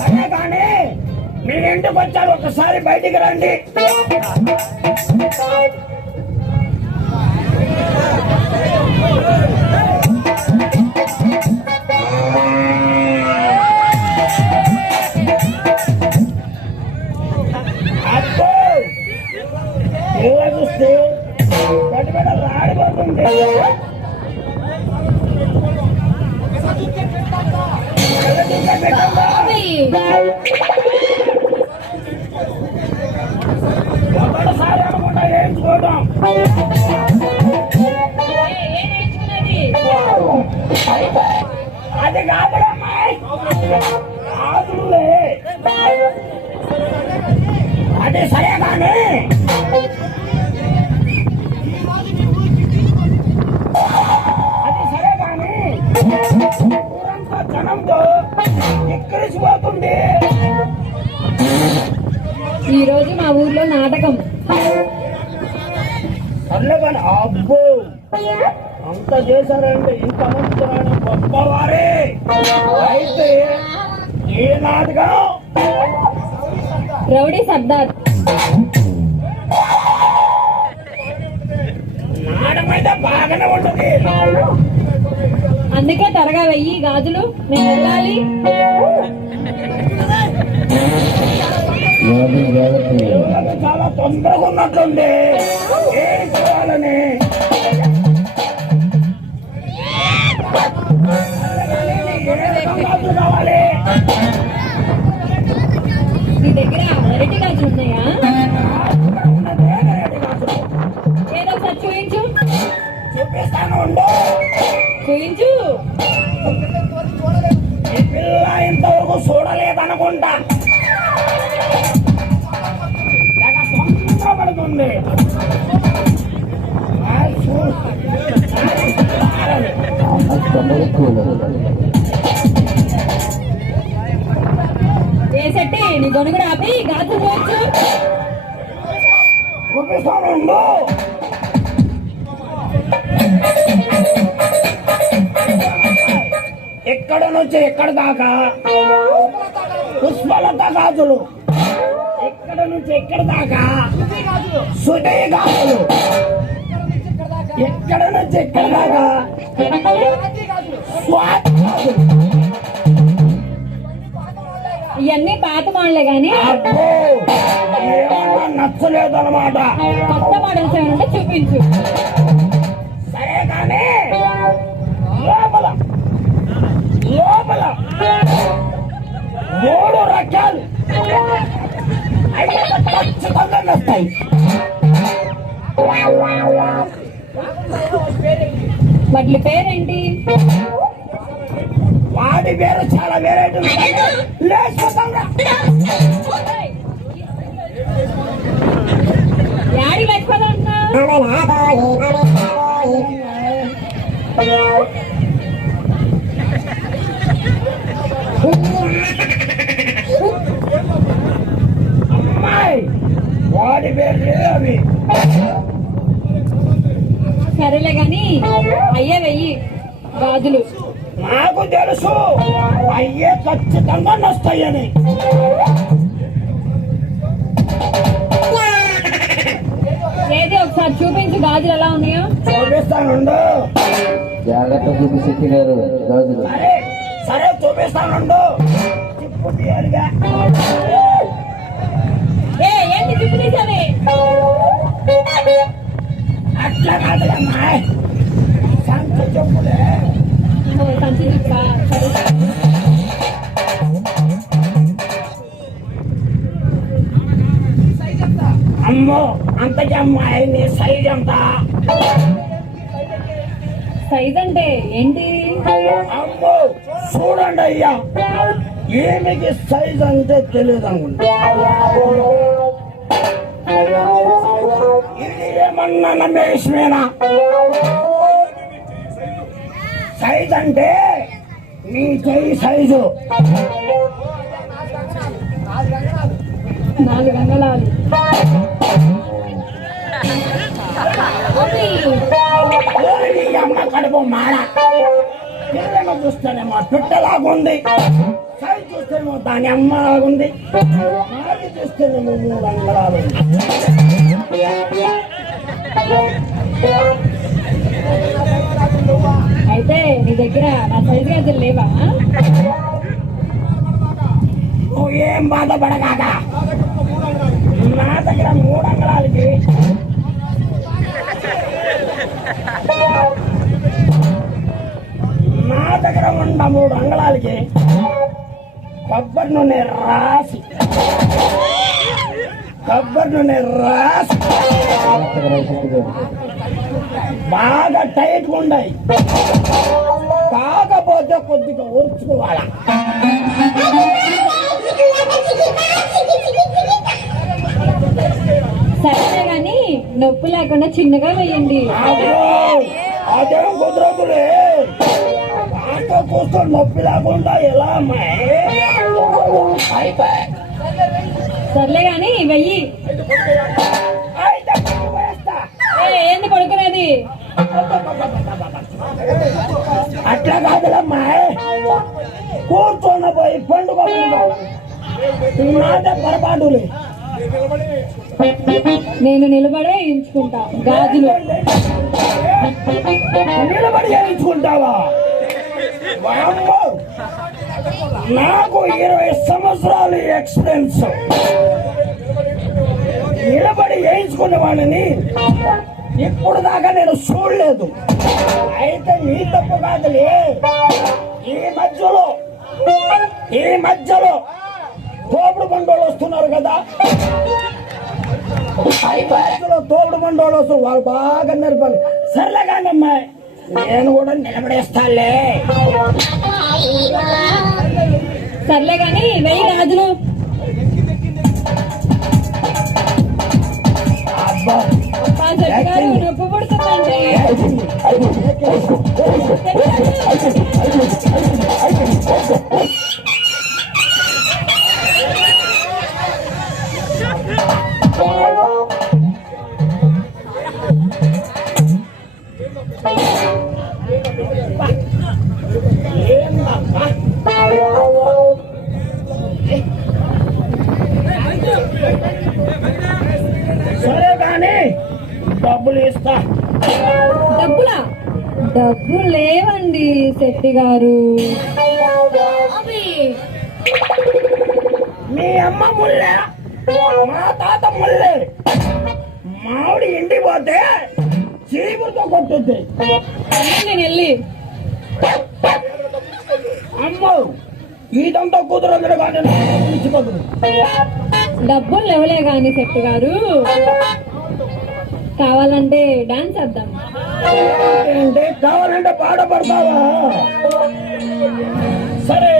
సరే కానీ మీరు ఇంటికి వచ్చారు, ఒకసారి బయటికి రండి. చూస్తే పెద్ద పెద్ద రాడిపోతుంది. ఒకటిసారి అనుకుంటా వేయించుకోవడం అది కాదులమ్మాయి, అది సరే కానీ ఊరంతా జనంతో ఎక్కడిసిపోతుంది. ఈ రోజు మా ఊర్లో నాటకం. అల్లగాని అబ్బో అంత చేశారండి, ఇంతమంది గొప్పవారే. అయితే ఏ నాటకం? రౌడీ సర్దార్. నాటకం అయితే బాగానే ఉంటుంది. అందుకే త్వరగా వెయ్యి గాజులు, నేను వెళ్ళాలి. చాలా తొందరగా ఉన్నట్లుంది, ఏం చేయాలని. గాజులు కావాలి. నీ దగ్గర అరటి గాజులు ఉన్నాయా? ఏదో ఒకసారి చూయించు. చూపిస్తాను ఉండు. చూయించు. ఈ పిల్ల ఇంతవరకు చూడలేదనుకుంటా, పడుతుంది. ఏ సెట్టి నీ గొనుగుడు ఆపి గాజులు చూపించు. చూపిస్తాను ఉండు. ఎక్కడ నుంచి ఎక్కడ దాకా పుష్పలత గాజులు, ఎక్కడ నుంచి ఎక్కడ దాకా సుటీ గాజులు, ఎక్కడ నుంచి ఎక్కడ దాకా స్వాతి గాజులు. ఇవన్నీ పాత మోడలే గాని ఏమన్నా నచ్చలేదు అన్నమాట. కొత్త మోడల్స్ ఏమైనా ఉంటే చూపించు. సరే కానీ లోపల లోపల 3 రకాలు ఖచ్చితంగా నస్తాయి. వాటి పేరేంటి? వాటి పేరు చాలా వెరైటీ. యాడి లేకపోతే అమ్మాయి వాడి పేరు అవి. సరేలే గాని అయ్యే వెయ్యి గాజులు. నాకు తెలుసు అయ్యే ఖచ్చితంగా నస్తాయని. ఏది ఒకసారి చూపించు గాజులు ఎలా ఉన్నాయో. చూపిస్తానుండు. జాగ్రత్త చూపి గారు గాజులు. సరే చూపిస్తానుండు. చిప్పు తీయాలిగా. ఏంటి చిప్పు తీసావి? అట్లా కాదులమ్మా, సంచి చెప్పులే. సంచి చిప్పా? అమ్మో అంతకి అమ్మాయి నీ సైజ్ ఎంత? సైజ్ అంటే ఏంటి? అమ్మో చూడండి అయ్యా, ఏమికి సైజ్ అంటే తెలియదు అనుకుంటా. ఇది ఏమన్నా నమ్మేష్మేనా? సైజ్ అంటే నీ చెయ్యి సైజు. 4 రంగులాలు. అమ్మ కడుపు మాడ. పిల్లను చూస్తేనేమో పిట్టలాగుంది, సైజ్ చూస్తేమో దాని అమ్మ ఉంది, నాకు చూస్తేనేమో 3 అంగళాలు ఉంది. అయితే నీ దగ్గర నా సైజు గాజులు లేవా? నువ్వు ఏం బాధపడగాక, నా దగ్గర 3 అంగళాలకి నా దగ్గర ఉన్న 3 అంగళాలకి కొబ్బరి నూనె రాసి బాగా టైట్గా ఉన్నాయి, కాకపోతే కొద్దిగా ఓర్చుకోవాలా. సరే గాని నొప్పి లేకుండా చిన్నగా వేయండి. అదేం కుదరదులే, దాంతో కూర్చొని నొప్పి లేకుండా ఎలా అమ్మాయి? సర్లే గాని వెయ్యి. అయితే వేస్తా. ఏంది పడుకునేది? అట్లా కాదులమ్మా, కూర్చొని పోయి పండుగ నాదే పొరపాటులే. నేను నిలబడే ఎంచుకుంటా గాజులు. నిలబడి చేయించుకుంటావా? వామ్మో, నాకు 20 సంవత్సరాలు ఎక్స్పీరియన్స్. నిలబడి వేయించుకునే వాళ్ళని ఇప్పుడు దాకా నేను చూడలేదు. అయితే నీ తప్పు కాదులే. ఈ మధ్యలో తోపుడు బండోళ్ళు వస్తున్నారు కదా, తోపుడు బండోళ్ళు వస్తున్నారు, వాళ్ళు బాగా నేర్పాలి. సర్లే కానమ్మా, నేను కూడా నిలబడేస్తాలే. సర్లే గాని వెయ్యి గాజులు. అబ్బా, శెట్టి గారు నొప్పి పుడుతుందండి. ఏందమ్మా? సరే కానీ డబ్బులు ఇస్తా. డబ్బులా? డబ్బులు లేవండి శెట్టి గారు. మీ అమ్మ ముల్లే, మా తాత ముల్లే. మామిడి ఇంటికి పోతే చీపురుతో కొట్టుద్ది. నేను వెళ్ళి అమ్మో, ఇదంతా కుదరదు కానీ ఇచ్చిపోతుంది. డబ్బులు లేవలే గాని శెట్టి గారు, కావాలంటే డాన్స్ చేద్దాం. ఏంటి కావాలంటే పాట పడతావా? సరే.